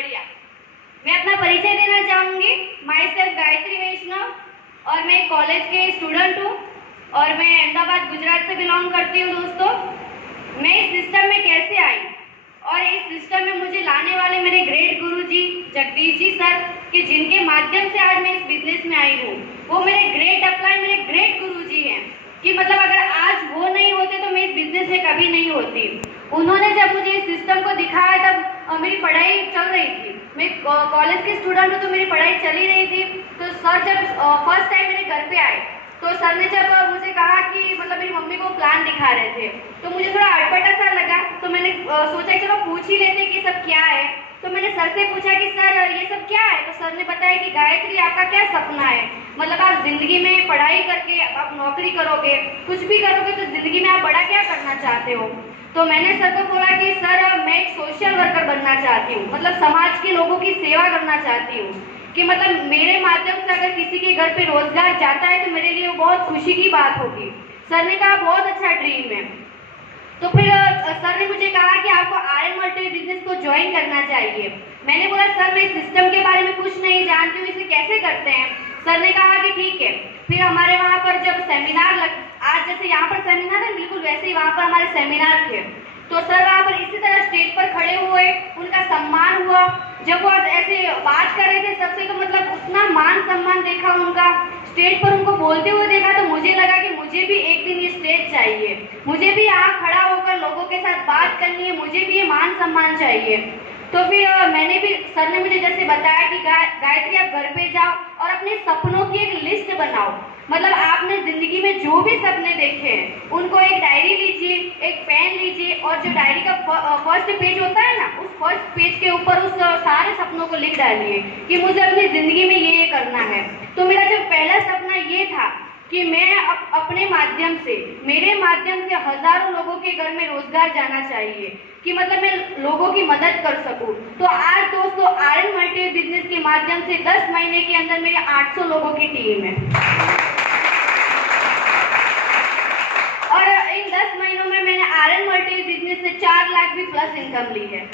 बढ़िया। मैं अपना परिचय देना चाहूँगी। माई सेल्फ गायत्री वैष्णव और मैं कॉलेज के स्टूडेंट हूँ और मैं अहमदाबाद गुजरात से बिलोंग करती हूँ। दोस्तों, मैं इस सिस्टम में कैसे आई और इस सिस्टम में मुझे लाने वाले मेरे ग्रेट गुरुजी जगदीश जी सर कि जिनके माध्यम से आज मैं इस बिजनेस में आई हूँ, वो मेरे ग्रेट अपलाइन, मेरे ग्रेट गुरुजी हैं कि मतलब अगर आज वो नहीं होते तो मैं इस बिजनेस में कभी नहीं होती। उन्होंने जब मुझे इस सिस्टम को दिखाया तब मेरी पढ़ाई चल रही थी, मैं कॉलेज की स्टूडेंट हूँ तो मेरी पढ़ाई चल ही रही थी। तो सर जब फर्स्ट टाइम मेरे घर पे आए तो सर ने जब मुझे कहा कि मतलब मेरी मम्मी को प्लान दिखा रहे थे तो मुझे थोड़ा अटपटा सा लगा। तो मैंने सोचा कि चलो पूछ ही लेते कि सब क्या है। तो मैंने सर से पूछा कि सर ये सब क्या है। तो सर ने बताया कि गायत्री आपका क्या सपना है, मतलब आप जिंदगी में पढ़ाई करके आप नौकरी करोगे, कुछ भी करोगे तो जिंदगी में आप बड़ा क्या करना चाहते हो। तो मैंने सर को बोला कि सर मैं एक सोशल वर्कर बनना चाहती हूँ, मतलब समाज के लोगों की सेवा करना चाहती हूँ कि मतलब मेरे माध्यम से अगर किसी के घर पे रोजगार जाता है तो मेरे लिए वो बहुत खुशी की बात होगी। सर ने कहा बहुत अच्छा ड्रीम है। तो फिर सर ने मुझे कहा कि आपको आर्यन मल्टी बिजनेस को ज्वाइन करना चाहिए। मैंने बोला सर मैं सिस्टम के बारे में कुछ नहीं जानती हूँ, इसे कैसे करते हैं। सर ने कहा कि ठीक है। फिर हमारे वहाँ पर जब सेमिनार आज जैसे यहाँ पर सेमिनार है बिल्कुल वैसे ही वहाँ पर हमारे सेमिनार थे। तो सर वहाँ पर इसी तरह स्टेज पर खड़े हुए, उनका सम्मान हुआ। जब वो ऐसे बात कर रहे थे सबसे तो मतलब उतना मान सम्मान देखा उनका, स्टेज पर उनको बोलते हुए देखा तो मुझे लगा कि मुझे भी एक दिन ये स्टेज चाहिए, मुझे भी यहाँ खड़ा होकर लोगों के साथ बात करनी है, मुझे भी ये मान सम्मान चाहिए। तो फिर मैंने भी सर ने मुझे जैसे बताया कि गायत्री आप घर पे जाओ और अपने सपनों की एक लिस्ट बनाओ, मतलब आपने जिंदगी में जो भी सपने देखे हैं उनको एक डायरी लीजिए, एक पेन लीजिए और जो डायरी का फर्स्ट पेज होता है ना, उस फर्स्ट पेज के ऊपर उस सारे सपनों को लिख डालिए कि मुझे अपनी जिंदगी में ये करना है। तो मेरा जो पहला सपना ये था कि मैं अपने माध्यम से, मेरे माध्यम से हजारों लोगों के घर में रोजगार जाना चाहिए कि मतलब मैं लोगों की मदद कर सकूं। तो आज दोस्तों आर्यन मल्टी बिजनेस के माध्यम से 10 महीने के अंदर मेरे 800 लोगों की टीम है और इन 10 महीनों में मैंने आर्यन मल्टी बिजनेस से 4 लाख भी प्लस इनकम ली है।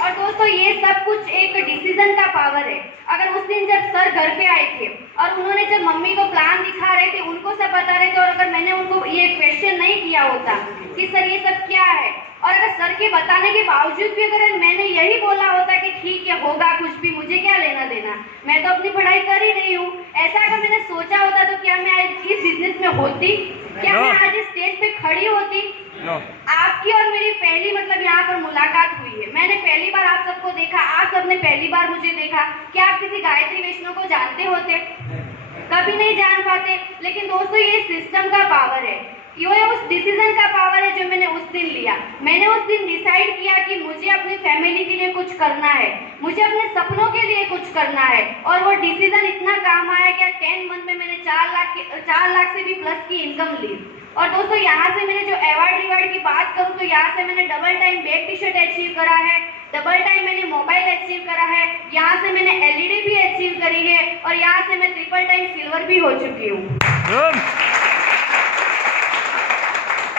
और दोस्तों ये सब कुछ एक डिसीजन का पावर है। अगर उस दिन जब सर घर पे आए थे और उन्होंने जब मम्मी को प्लान दिखा रहे थे, उनको सब बता रहे थे और अगर मैंने उनको ये क्वेश्चन नहीं किया होता कि सर ये सब क्या है, और अगर सर के बताने के बावजूद भी अगर मैंने यही बोला होता कि ठीक है होगा कुछ भी, मुझे क्या लेना देना, मैं तो अपनी पढ़ाई कर ही रही हूँ, ऐसा अगर मैंने सोचा होता तो क्या मैं आज इस बिजनेस में होती, क्या मैं आज इस स्टेज पे खड़ी होती। आपकी और मेरी पहली मतलब यहाँ पर मुलाकात हुई है। मैंने पहली बार आप सबको देखा, आप सबने पहली बार मुझे देखा। क्या आप किसी गायत्री वैष्णव को जानते होते? कभी नहीं जान पाते। लेकिन दोस्तों ये सिस्टम का पावर है, ये उस डिसीजन का पावर है जो मैंने उस दिन लिया। मैंने उस दिन डिसाइड किया कि मुझे अपनी फैमिली के लिए कुछ करना है, मुझे अपने सपनों के लिए कुछ करना है और वो डिसीजन इतना काम आया कि 10 मंथ में मैंने 4 लाख से भी प्लस की इनकम ली। और दोस्तों यहाँ से मैंने जो अवार्ड की बात करूँ तो यहाँ से मैंने double time bag T shirt achieve करा है, डबल टाइम मैंने मोबाइल अचीव करा है, यहाँ से मैंने एलईडी भी अचीव करी है और यहाँ से मैं ट्रिपल टाइम सिल्वर भी हो चुकी हूँ।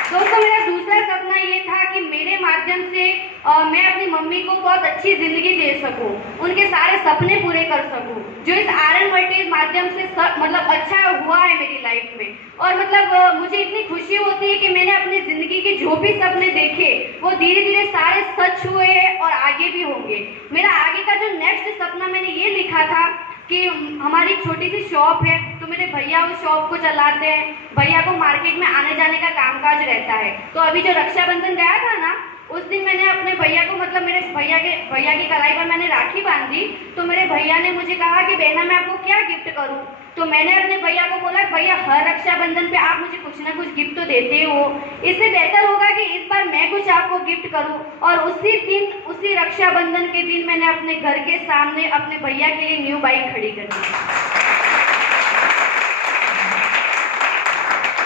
दोस्तों मेरा दूसरा सपना ये था कि मेरे माध्यम से मैं अपनी मम्मी को बहुत अच्छी जिंदगी दे सकूं, उनके सारे सपने पूरे कर सकूं, जो इस आर्यन मल्टी माध्यम से मतलब अच्छा हुआ है मेरी लाइफ में। और मतलब मुझे इतनी खुशी होती है कि मैंने अपनी जिंदगी के जो भी सपने देखे वो धीरे धीरे सारे सच हुए हैं और आगे भी होंगे। मेरा आगे का जो नेक्स्ट सपना मैंने ये लिखा था कि हमारी छोटी सी शॉप है तो मेरे भैया उस शॉप को चलाते हैं, भैया को मार्केट में आने जाने का कामकाज रहता है। तो अभी जो रक्षाबंधन गया था ना, उस दिन मैंने अपने भैया को मतलब मेरे भैया की कलाई पर मैंने राखी बांधी। तो मेरे भैया ने मुझे कहा कि बहना मैं आपको क्या गिफ्ट करूं। तो मैंने अपने भैया को बोला भैया हर रक्षाबंधन पे आप मुझे कुछ ना कुछ गिफ्ट तो देते हो, इससे बेहतर होगा कि इस बार मैं कुछ आपको गिफ्ट करूं। और उसी दिन उसी रक्षाबंधन के दिन मैंने अपने घर के सामने अपने भैया के लिए न्यू बाइक खड़ी कर दी।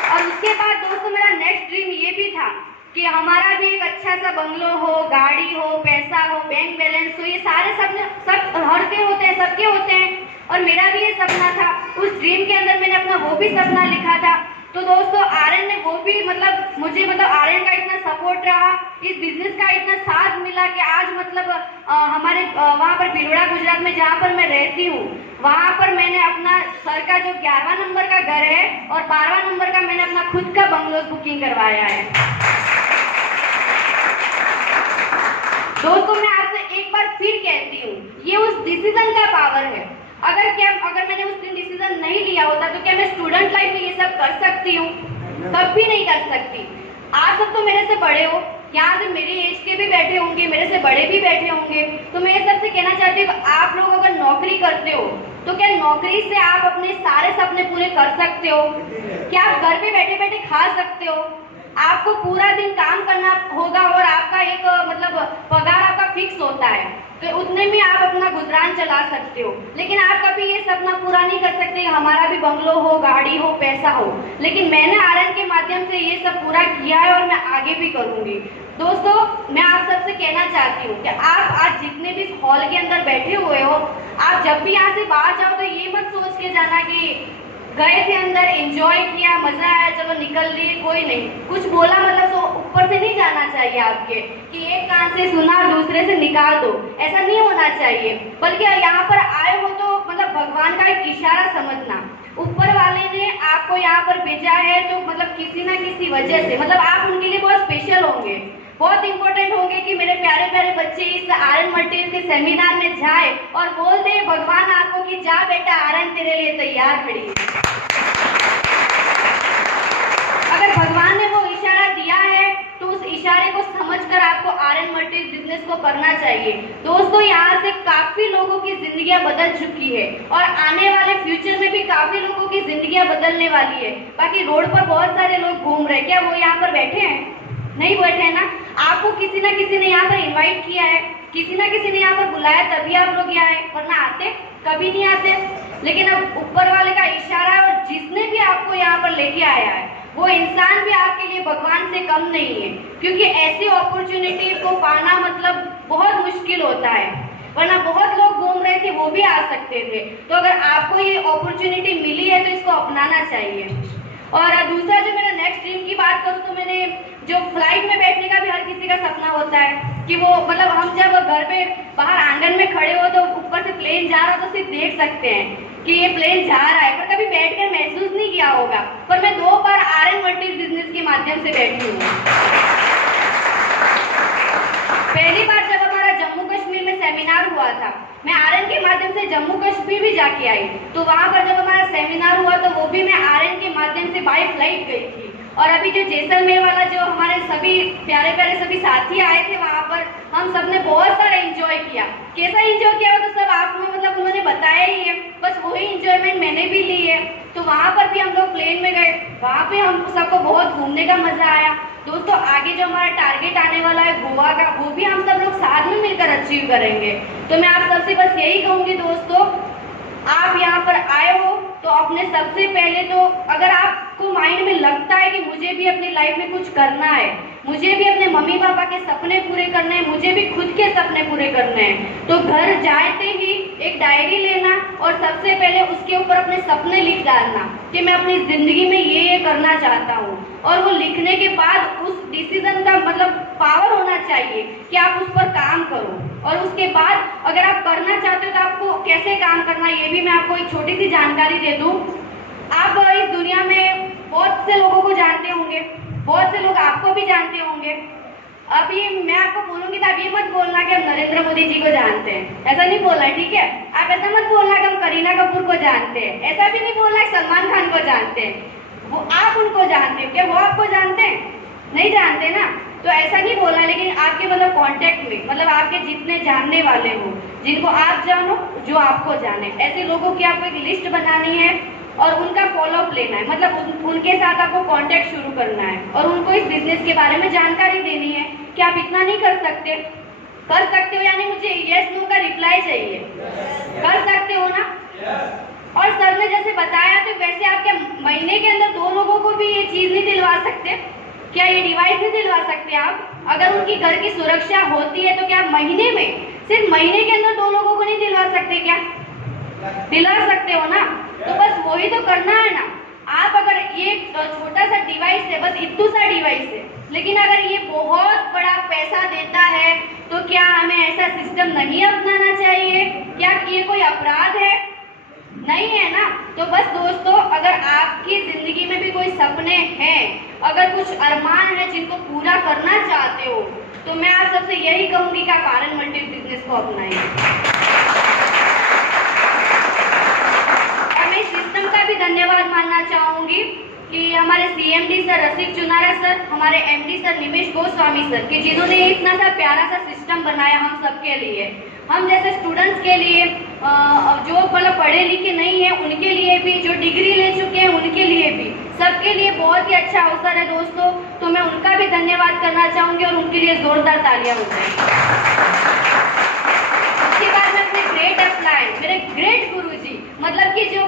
और उसके बाद दोस्तों मेरा नेक्स्ट ड्रीम ये भी था कि हमारा भी एक अच्छा सा बंगलो हो, गाड़ी हो, पैसा हो, बैंक बैलेंस हो, ये सारे सपने सब हर के होते हैं, सबके होते हैं और मेरा भी ये सपना था। उस ड्रीम के अंदर मैंने अपना वो भी सपना लिखा था तो दोस्तों आर्यन ने वो भी मतलब मुझे मतलब आर्यन का इतना सपोर्ट रहा, इस बिजनेस का इतना साथ मिला कि आज मतलब हमारे वहाँ पर भिलोड़ा गुजरात में जहाँ पर मैं रहती हूँ वहाँ पर मैंने अपना सर का जो 11वां नंबर का घर है और 12वां नंबर का मैंने अपना खुद का बंगलो बुकिंग करवाया है। दोस्तों मैं आपसे एक बार फिर कहती हूँ, ये उस डिसीजन का पावर है। अगर मैंने उस दिन डिसीजन नहीं लिया होता तो क्या मैं स्टूडेंट लाइफ में ये सब कर सकती हूँ? कभी नहीं कर सकती। आप सब तो मेरे से बड़े हो, यहाँ से मेरी एज के भी बैठे होंगे, मेरे से बड़े भी बैठे होंगे, तो मैं ये सबसे कहना चाहती हूँ आप लोग अगर नौकरी करते हो तो क्या नौकरी से आप अपने सारे सपने पूरे कर सकते हो? क्या आप घर पे बैठे बैठे खा सकते हो? आपको पूरा दिन काम करना होगा और आपका एक मतलब पगार आपका फिक्स होता है, तो उतने में आप अपना गुजरान चला सकते हो। लेकिन आप कभी ये सपना पूरा नहीं कर सकते हमारा भी बंगलो हो, गाड़ी हो, पैसा हो। लेकिन मैंने आर्यन के माध्यम से ये सब पूरा किया है और मैं आगे भी करूंगी। दोस्तों मैं आप सबसे कहना चाहती हूँ कि आप आज जितने भी हॉल के अंदर बैठे हुए हो, आप जब भी यहाँ से बाहर जाओ तो ये मत सोच के जाना कि गए थे अंदर, एंजॉय किया, मजा आया, चलो निकल लिए, कोई नहीं कुछ बोला मतलब तो ऊपर से नहीं जाना चाहिए आपके कि एक कान से सुना दूसरे से निकाल दो, ऐसा नहीं होना चाहिए। बल्कि यहाँ पर आए हो तो मतलब भगवान का एक इशारा समझना, ऊपर वाले ने आपको यहाँ पर भेजा है तो मतलब किसी ना किसी वजह से मतलब आप उनके लिए बहुत स्पेशल होंगे, बहुत इंपॉर्टेंट होंगे कि मेरे प्यारे प्यारे बच्चे इस आर्यन मल्टीज के सेमिनार में जाए और बोल दे भगवान आपको कि जा बेटा आर्यन तेरे लिए तैयार खड़ी है। अगर भगवान ने वो इशारा दिया है तो उस इशारे को समझकर आपको आर्यन मल्टीज बिजनेस को करना चाहिए। दोस्तों यहाँ से काफी लोगों की जिंदगियां बदल चुकी है और आने वाले फ्यूचर में भी काफी लोगों की जिंदगियां बदलने वाली है। बाकी रोड पर बहुत सारे लोग घूम रहे, क्या वो यहाँ पर बैठे हैं? नहीं बैठे हैं ना। आपको किसी ना किसी ने यहाँ पर इनवाइट किया है, किसी ना किसी ने यहाँ पर बुलाया तभी आप लोग यहाँ आए, वरना आते कभी नहीं आते। लेकिन अब ऊपर वाले का इशारा है और जिसने भी आपको यहाँ पर लेके आया है वो इंसान भी आपके लिए भगवान से कम नहीं है, क्योंकि ऐसी अपॉर्चुनिटी को पाना मतलब बहुत मुश्किल होता है, वरना बहुत लोग घूम रहे थे वो भी आ सकते थे। तो अगर आपको ये अपॉर्चुनिटी मिली है तो इसको अपनाना चाहिए। और दूसरा जो मेरा नेक्स्ट ड्रीम की बात करूँ तो मैंने जो फ्लाइट में बैठने का भी हर किसी का सपना होता है कि वो मतलब हम जब घर पे बाहर आंगन में खड़े हो तो ऊपर से प्लेन जा रहा तो सिर्फ देख सकते हैं कि ये प्लेन जा रहा है, पर कभी बैठकर महसूस नहीं किया होगा। पर मैं 2 बार आर्यन मल्टीज बिजनेस के माध्यम से बैठी हूँ। पहली बार जब हमारा जम्मू कश्मीर में सेमिनार हुआ था, मैं आर्यन के माध्यम से जम्मू कश्मीर भी जाके आई, तो वहाँ पर जब हमारा सेमिनार हुआ तो वो भी मैं आर्यन के माध्यम से बाय फ्लाइट गई थी। और अभी जो जैसलमेर वाला जो हमारे सभी प्यारे प्यारे सभी साथी आए थे वहाँ पर हम सब ने बहुत सारा एंजॉय किया। कैसा एंजॉय किया वो तो सब आपको मतलब उन्होंने बताया ही है, बस वही एंजॉयमेंट मैंने भी ली है। तो वहाँ पर भी हम लोग प्लेन में गए, वहाँ पे हम सबको बहुत घूमने का मजा आया। दोस्तों आगे जो हमारा टारगेट आने वाला है गोवा का, वो भी हम सब लोग साथ में मिलकर अचीव करेंगे। तो मैं आप सबसे बस यही कहूँगी दोस्तों, आप यहाँ पर आए हो तो अपने सबसे पहले तो अगर आपको माइंड में लगता है कि मुझे भी अपनी लाइफ में कुछ करना है, मुझे भी अपने मम्मी पापा के सपने पूरे करने हैं, मुझे भी खुद के सपने पूरे करने हैं, तो घर जाते ही एक डायरी लेना और सबसे पहले उसके ऊपर अपने सपने लिख डालना कि मैं अपनी जिंदगी में ये करना चाहता हूँ। और वो लिखने के बाद उस डिसीजन का मतलब पावर होना चाहिए कि आप उस पर काम करो। और उसके बाद अगर आप करना चाहते हो तो आपको कैसे काम करना है ये भी मैं आपको एक छोटी सी जानकारी दे दूँ। आप इस दुनिया में बहुत से लोगों को जानते होंगे, बहुत से लोग आपको भी जानते होंगे। अभी मैं आपको बोलूंगी तो आप ये मत बोलना कि हम नरेंद्र मोदी जी को जानते हैं, ऐसा नहीं बोलना, ठीक है? आप ऐसा मत बोलना कि हम करीना कपूर को जानते हैं, ऐसा भी नहीं बोलना कि सलमान खान को जानते हैं। वो आप उनको जानते हो, क्या वो आपको जानते हैं? नहीं जानते ना, तो ऐसा नहीं बोलना। लेकिन आपके मतलब कांटेक्ट में मतलब आपके जितने जानने वाले हो, जिनको आप जानो, जो आपको जाने, ऐसे लोगों की आपको एक लिस्ट बनानी है और उनका फॉलोअप लेना है, मतलब उनके साथ आपको कांटेक्ट शुरू करना है और उनको इस बिजनेस के बारे में जानकारी देनी है कि आप इतना नहीं कर सकते, कर सकते हो, यानी मुझे यस नो का रिप्लाई चाहिए, कर सकते हो ना? और सर ने जैसे बताया तो वैसे आप क्या महीने के अंदर 2 लोगों को भी ये चीज नहीं दिलवा सकते? क्या ये डिवाइस नहीं दिलवा सकते आप? अगर उनकी घर की सुरक्षा होती है तो क्या महीने में, सिर्फ महीने के अंदर 2 लोगों को नहीं दिलवा सकते? क्या दिला सकते हो ना? तो बस वही तो करना है ना। आप अगर ये छोटा सा डिवाइस है, बस इतू सा डिवाइस है, लेकिन अगर ये बहुत बड़ा पैसा देता है तो क्या हमें ऐसा सिस्टम नहीं अपनाना चाहिए? क्या ये कोई अपराध है? नहीं है ना। तो बस दोस्तों, अगर आपकी जिंदगी में भी कोई सपने हैं, अगर कुछ अरमान है जिनको पूरा करना चाहते हो, तो मैं आप सबसे यही कहूंगी कि आप आर्यन मल्टी बिजनेस को अपनाइए। और मैं इस सिस्टम का भी धन्यवाद मानना चाहूंगी कि हमारे सीएमडी सर रसिक चुनारा सर, हमारे एमडी सर निमेश गोस्वामी सर, कि जिन्होंने इतना सा प्यारा सा सिस्टम बनाया हम सबके लिए, हम जैसे स्टूडेंट्स के लिए, जो मतलब पढ़े लिखे नहीं है उनके लिए भी, जो डिग्री ले चुके हैं उनके लिए भी, सबके लिए बहुत ही अच्छा अवसर है दोस्तों। तो मैं उनका भी धन्यवाद करना चाहूंगी और उनके लिए जोरदार तालियां हो जाएंगी। उसके बाद में अपने ग्रेट अपलाइन, मेरे ग्रेट गुरुजी, मतलब कि जो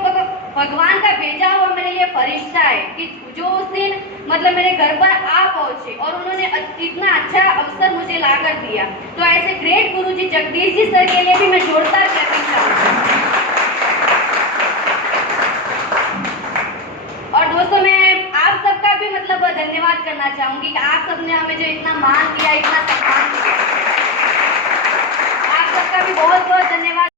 भगवान का भेजा हुआ मेरे लिए फरिश्ता है, कि जो उस दिन मतलब मेरे घर पर आ पहुंचे और उन्होंने इतना अच्छा अवसर मुझे ला कर दिया। तो ऐसे ग्रेट गुरुजी जगदीश जी सर के लिए भी मैं जोरदार करना चाहूंगी। और दोस्तों, मैं आप सबका भी मतलब धन्यवाद करना चाहूंगी कि आप सबने हमें जो इतना मान दिया, इतना सम्मान दिया, आप सबका भी बहुत बहुत धन्यवाद।